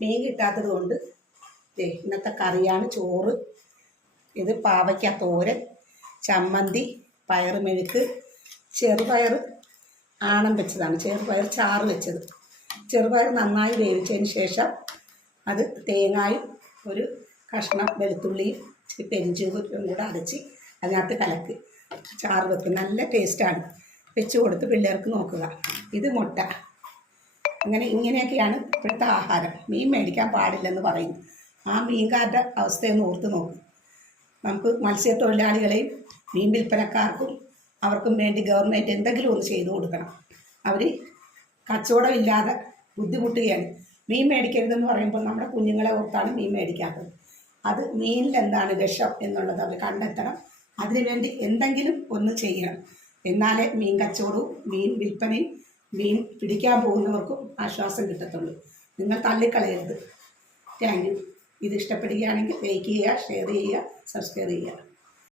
മീൻ കിട്ടാത്തത് കൊണ്ട് ഇന്നത്തെ കറിയാണ്. ചോറ്, ഇത് പാവയ്ക്ക തോരൻ, ചമ്മന്തി, പയറ് മെഴുക്ക്, ചെറുപയർ ആണം വെച്ചതാണ്, ചെറുപയർ ചാറ് വെച്ചത്. ചെറുപയർ നന്നായി വേവിച്ചതിന് ശേഷം അത് തേങ്ങായും ഒരു കഷ്ണം വെളുത്തുള്ളിയും ഇച്ചിരി പെരിഞ്ചീരകവും കൂടെ അരച്ച് അതിനകത്ത് കലക്ക് ചാറ് വെക്കും. നല്ല ടേസ്റ്റാണ്. വെച്ച് കൊടുത്ത് പിള്ളേർക്ക് നോക്കുക. ഇത് മുട്ട. ഇങ്ങനെയൊക്കെയാണ് ഇപ്പോഴത്തെ ആഹാരം. മീൻ മേടിക്കാൻ പാടില്ലെന്ന് പറയുന്നു. ആ മീൻകാരുടെ അവസ്ഥയൊന്ന് ഓർത്ത് നോക്കും. നമുക്ക് മത്സ്യത്തൊഴിലാളികളെയും മീൻ വിൽപ്പനക്കാർക്കും അവർക്കും വേണ്ടി ഗവൺമെൻറ് എന്തെങ്കിലും ഒന്ന് ചെയ്തു കൊടുക്കണം. അവർ കച്ചവടമില്ലാതെ ബുദ്ധിമുട്ടുകയാണ്. മീൻ മേടിക്കരുതെന്ന് പറയുമ്പോൾ നമ്മുടെ കുഞ്ഞുങ്ങളെ ഓർത്താണ് മീൻ മേടിക്കാത്തത്. അത് മീനിൽ എന്താണ് വിഷം എന്നുള്ളത് അവർ കണ്ടെത്തണം. അതിനുവേണ്ടി എന്തെങ്കിലും ഒന്ന് ചെയ്യണം. എന്നാലേ മീൻ കച്ചവടവും മീൻ വിൽപ്പനയും മീൻ പിടിക്കാൻ പോകുന്നവർക്കും ആശ്വാസം കിട്ടത്തുള്ളൂ. നിങ്ങൾ തള്ളിക്കളയരുത്. Thank you. ഇത് ഇഷ്ടപ്പെടുകയാണെങ്കിൽ ലൈക്ക് ചെയ്യുക, ഷെയർ ചെയ്യുക, സബ്സ്ക്രൈബ് ചെയ്യുക.